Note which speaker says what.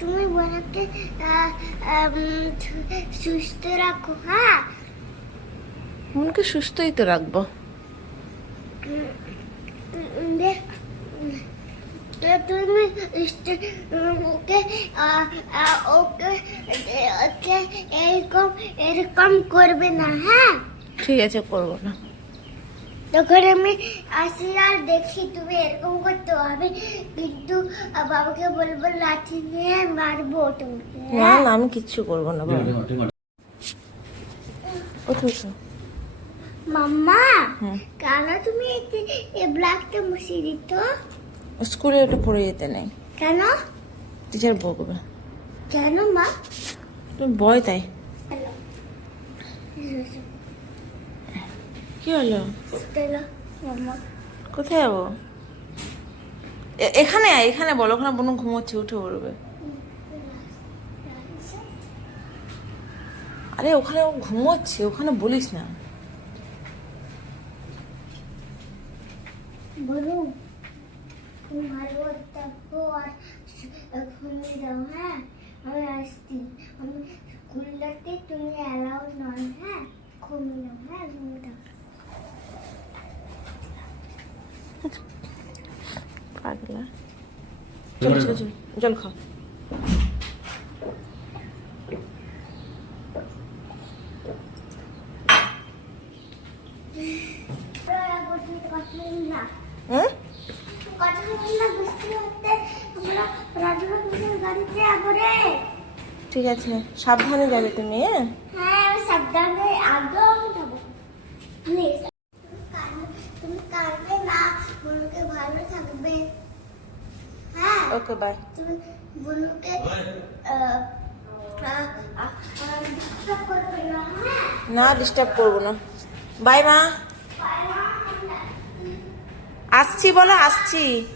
Speaker 1: তুমি বোনকে সুস্থ রাখো হ্যাঁ?
Speaker 2: মনকে সুস্থই তো রাখব।
Speaker 1: তুমি ওকে ওকে ওকে এরকম এরকম করবে না হ্যাঁ?
Speaker 2: ঠিক আছে করব না।
Speaker 1: তখন আমি আসি আর দেখি তুমি এরকম করতে হবে। কিন্তু বাবাকে বলব লাঠি নিয়ে মারবো তোমাকে।
Speaker 2: না? না আমি কিচ্ছু করব না বাবা। ওঠো।
Speaker 1: মাম্মা। কেন তুমি এই- ব্ল্যাকটা মুছিয়ে দিত?
Speaker 2: স্কুলে ওটা পড়ে যেতে নেই।
Speaker 1: কেন?
Speaker 2: টিচার বকবে।
Speaker 1: কেন মা?
Speaker 2: তুমি ভয় তাই।
Speaker 1: হ্যালো।
Speaker 2: কি হলো? কোথায় যাব এখানে এখানে বলো ওখানে বোন ঘুমোচ্ছে উঠে পড়বে। আরে ওখানে ও ঘুমোচ্ছে ওখানে বলিস না।
Speaker 1: বলু ভালো থাকো আর ঘুমিয়ে যাও হ্যাঁ? আমি আসছি। আমি খুললাতে তুমি অ্যালাউ নয় হ্যাঁ? ঘুমিয়ে যাও হ্যাঁ ঘুমিয়ে
Speaker 2: পাগলা। চল চল চল জল খাও। ঠিক আছে সাবধানে যাবে তুমি হ্যাঁ
Speaker 1: হ্যাঁ আমি সাবধানে একদম যাব প্লিজ তুমি কাঁদবে না বলুকে ভালো থাকবে। হ্যাঁ
Speaker 2: ওকে বাই
Speaker 1: তুমি না হ্যাঁ?
Speaker 2: না ডিস্টার্ব করব না। বাই মা। আসছি বলো আসছি।